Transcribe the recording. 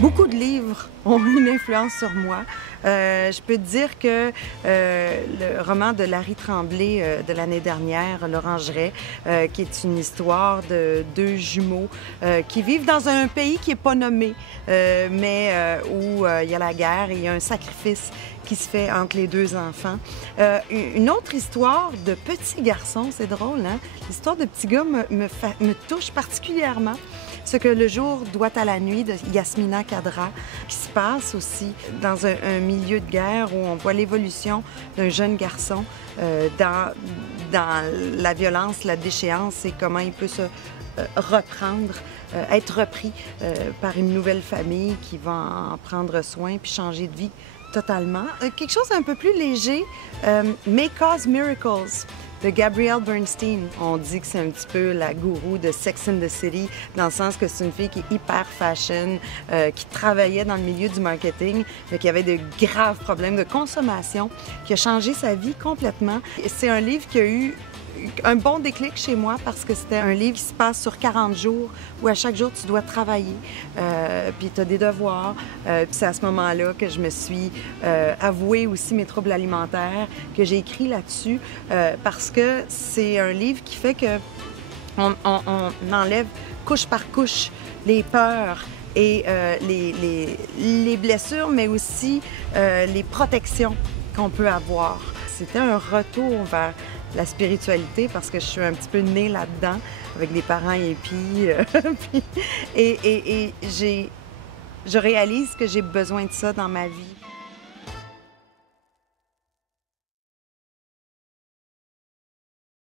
Beaucoup de livres ont eu une influence sur moi. Je peux te dire que le roman de Larry Tremblay de l'année dernière, L'Orangerie, qui est une histoire de deux jumeaux qui vivent dans un pays qui n'est pas nommé, mais où il y a la guerre et il y a un sacrifice qui se fait entre les deux enfants. Une autre histoire de petit garçon, c'est drôle, hein? L'histoire de petit gars me touche particulièrement. Ce que le jour doit à la nuit de Yasmina Khadra, qui se passe aussi dans un milieu de guerre où on voit l'évolution d'un jeune garçon dans la violence, la déchéance et comment il peut se reprendre, être repris par une nouvelle famille qui va en prendre soin puis changer de vie totalement. Quelque chose d'un peu plus léger, May Cause Miracles de Gabrielle Bernstein. On dit que c'est un petit peu la gourou de Sex and the City, dans le sens que c'est une fille qui est hyper fashion, qui travaillait dans le milieu du marketing, mais qui avait de graves problèmes de consommation, qui a changé sa vie complètement. C'est un livre qui a eu un bon déclic chez moi parce que c'était un livre qui se passe sur 40 jours où à chaque jour tu dois travailler, puis tu as des devoirs. Puis c'est à ce moment-là que je me suis avoué aussi mes troubles alimentaires, que j'ai écrit là-dessus parce que c'est un livre qui fait que on enlève couche par couche les peurs et les blessures, mais aussi les protections qu'on peut avoir. C'était un retour vers la spiritualité parce que je suis un petit peu née là-dedans avec des parents hippies et je réalise que j'ai besoin de ça dans ma vie.